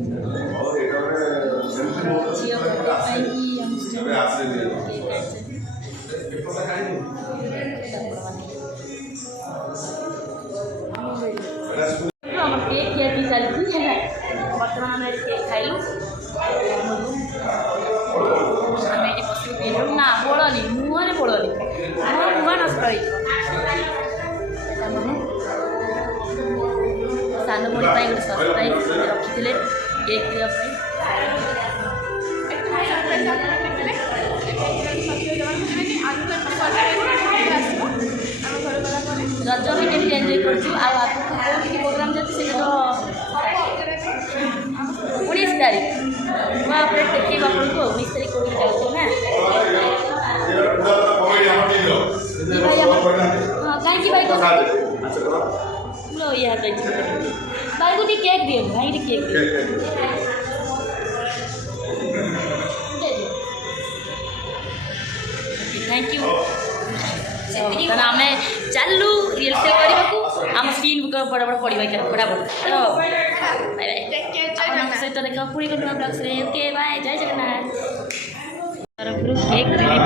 ଝିଅ ବର୍ଥଡେ ପାଇଁକି ଆମ କେକ୍ ଖିଆଖି ଚାଲିଛି ହେଲା। ବର୍ତ୍ତମାନ ଆମେ କେକ୍ ଖାଇଲୁ। ଆମେ ଏଠି ବସିକି ପିଇଲୁ। ନା ପୋଳନି, ମୁହଁରେ ପୋଳନି, ମୁହଁ ନଷ୍ଟ ହେଇଯିବ। ସାନ ଭଉଣୀ ପାଇଁ ଗୋଟେ ସରପ୍ରାଇଜ୍ ରଖିଥିଲେ କେକ୍ ଦେବା ପାଇଁ। ରଜ ବି କେମିତି ଏନ୍ଜୟ କରୁଛୁ। ଆଉ ଆଗକୁ କେଉଁଠିକି ପ୍ରୋଗ୍ରାମ୍ ଯାଉଛି ସେଇଟା ତ 19 ତାରିଖ ନୂଆ ଅପଡ଼େଟ୍ ଦେଖେଇବୁ ଆପଣଙ୍କୁ। 19 ତାରିଖ କେଉଁଠିକି ଯାଉଛୁ ନା ଭାଇ ଆମର। ହଁ କାହିଁକି ଭାଇ ଇଏ କହିଛି ଭାଇକୁ ଟିକେ କେକ୍ ଦିଅନ୍ତୁ। ଭାଇ ଟିକେ କେକ୍ ଦିଅନ୍ତୁ। Thank you. तेना आम चलू रिहर्सल करने आम सीन बड़ा बड़ा पड़ा पड़ा सहित देखा पुणी नुआ ब्लग्स ओके बाय जय जगन्नाथ तरफ cake Delhi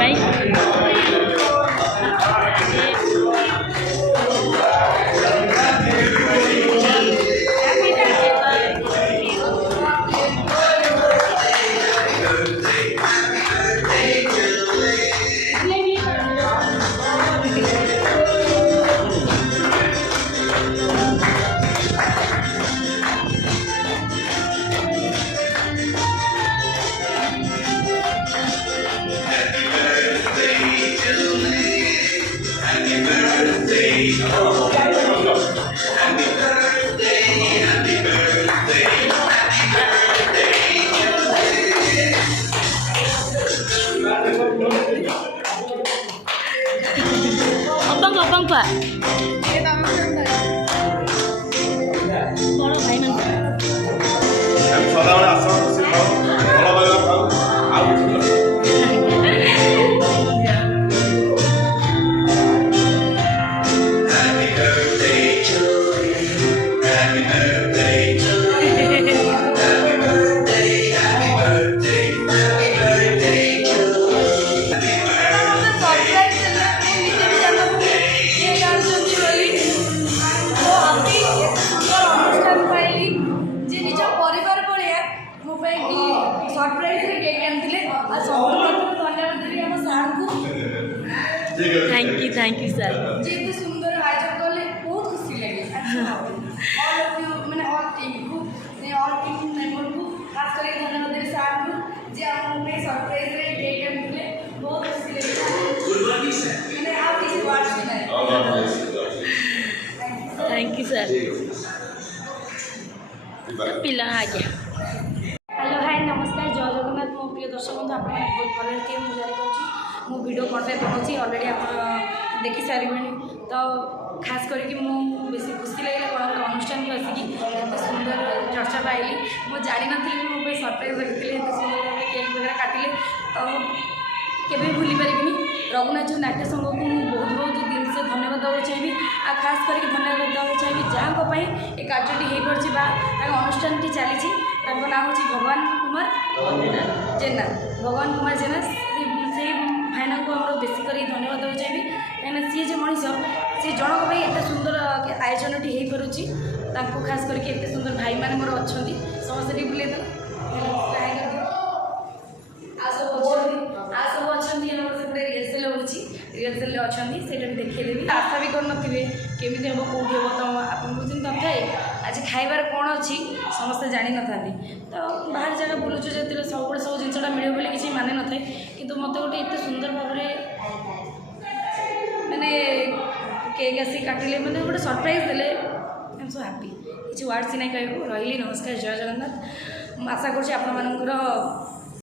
abang pak bolo भाई मन थैंक यू सर जी सुंदर आयोजन कले बहुत खुशी लगे ऑल ऑफ यू माने ऑल टीम मेंबर को खास करके धन्यवाद दे सर को जे हमने सरप्राइज रे केक मिले बहुत खुशी लगे माने आप किसी वर्ड्स भी नहीं थैंक यू सर पिला आ गया। हेलो हाय नमस्कार जय जगन्नाथ मो प्रिय दर्शक बंधु आप बहुत भले थे मुझे जारी कर मो वीडियो कंटेंट बनाऊँगी ऑलरेडी आप देखी सारे तो खास करके बेस खुशी लगे कौन गोटे अनुष्ठान को आसिक एत सुंदर चर्चा पाइली मुझे जानी नी मो सरप्राइज रखी एत सुंदर भाव केक वगैरह काटिले तो केवे भूली पारि रघुनाथ नाट्य संघ को बहुत बहुत दिन से धन्यवाद देवा चाहिए आ खास करके धन्यवाद देवा चाहिए जहाँ ये कार्यटी हो पार्टी अनुष्ठान चली ना हूँ भगवान कुमार जेना से भाईना को आम बेस कर धन्यवाद देवा चाहिए कहीं सी जो मनीष सी जनक भाई एत सुंदर आयोजन टी हो पार्टी खास करके एत सुंदर भाई मैंने मोर अच्छा समस्त बुले दो सब अच्छा रिहर्सल रिहर्सल अच्छा से देखिदेवी आशा भी करनी केमी हम कौटी हम तो आपको तथा आज खाइबार कौन अच्छी समस्ते जानी न था तो बाहर जगह बुलूचु जो सब जिनसा मिले बोली किसी माने न था कि मत गोटे एत सुंदर भाव मैंने केक आसी काटिले मैंने गोटे सरप्राइज देले आई एम सो हैप्पी किसी वार्ड सी ना कह रही नमस्कार जय जगन्नाथ आशा कर